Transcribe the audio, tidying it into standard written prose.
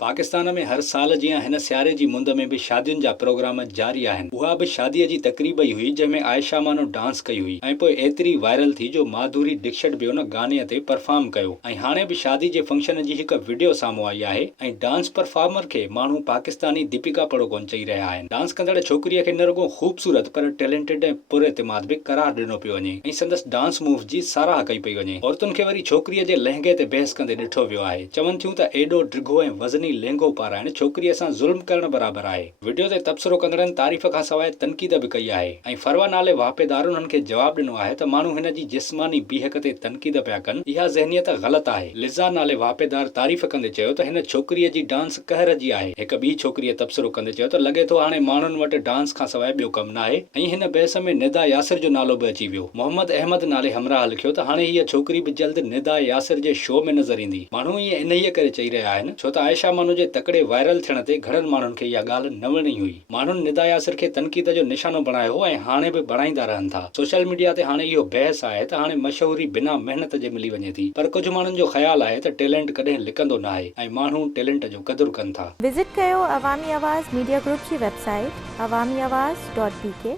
पाकिस्तान में हर साल जीअं हिन सियारे जी मुंद में भी शादियुनि जा प्रोग्राम जारी आहिनि। उहा बि शादीअ जी तक़रीब ई हुई जंहिंमें आयशा मानो डांस कई हुई ऐं पोइ एतिरी वायरल थी जो माधुरी दीक्षित बि उन गाने ते परफॉर्म कयो। ऐं हाणे बि शादी जे फंक्शन जी हिकु वीडियो साम्हूं आई आहे ऐं डांस परफॉर्मर खे माण्हू पाकिस्तानी दीपिका पडुकोन चई रहिया आहिनि। डांस कंदड़ छोकिरीअ खे न रुगो ख़ूबसूरत पर टैलेंटेड ऐं पुरएतिमाद बि करार ॾिनो पियो वञे ऐं संदसि डांस मूव जी साराह कई पई वञे। औरतुनि खे वरी छोकिरीअ जे लहंगे ते बहस कंदे ॾिठो वियो आहे। चवनि थियूं त एॾो डिघो ऐं वज़नी लहंगो पाराइण छोकिरीअ सां ज़ुल्म करण बराबरि आहे। वीडियो ते तबसरो कंदड़नि तारीफ़ खां सवाइ तनक़ीद बि कई आहे ऐं फरवा नाले वापेदार उन्हनि खे जवाबु ॾिनो आहे त माण्हू हिन जी जिस्मानी बीहक ते तनक़ीद पिया कनि, इहा ज़हनियत ग़लति आहे। लिज़ा नाले वापेदार तारीफ़ कंदे चयो त हिन छोकिरीअ जी डांस कहर जी आहे। हिकु ॿी छोकिरीअ तबसरो कंदे चयो त लॻे थो हाणे माण्हुनि वटि डांस खां सवाइ ॿियो कमु न आहे ऐं हिन बहस में निदा यासिर जो नालो बि अची वियो। मोहम्मद अहमद नाले हमराह लिखियो त हाणे हीअ छोकिरी बि जल्द निदा यासिर जे शो में नज़र ईंदी। माण्हू ईअं इन्हीअ करे चई रहिया आहिनि छो त आयशा मानो जे तकड़े वायरल थियण ते घणनि माण्हुनि खे इहा ॻाल्हि न वणी हुई। माण्हुनि निदा यासिर खे तनक़ीद जो निशानो बणायो हो ऐं हाणे बि बणाईंदा रहनि था। सोशल मीडिया ते हाणे इहो बहस आहे त हाणे मशहूरी बिना महिनत जे मिली वञे थी, पर कुझु माण्हुनि जो ख़्यालु आहे त टैलेंट कॾहिं लिकंदो न आहे ऐं माण्हू टैलेंट जो क़दुरु कनि था। विज़िट कयो अवामी आवाज़ मीडिया ग्रुप जी वेबसाइट awamiawaz.pk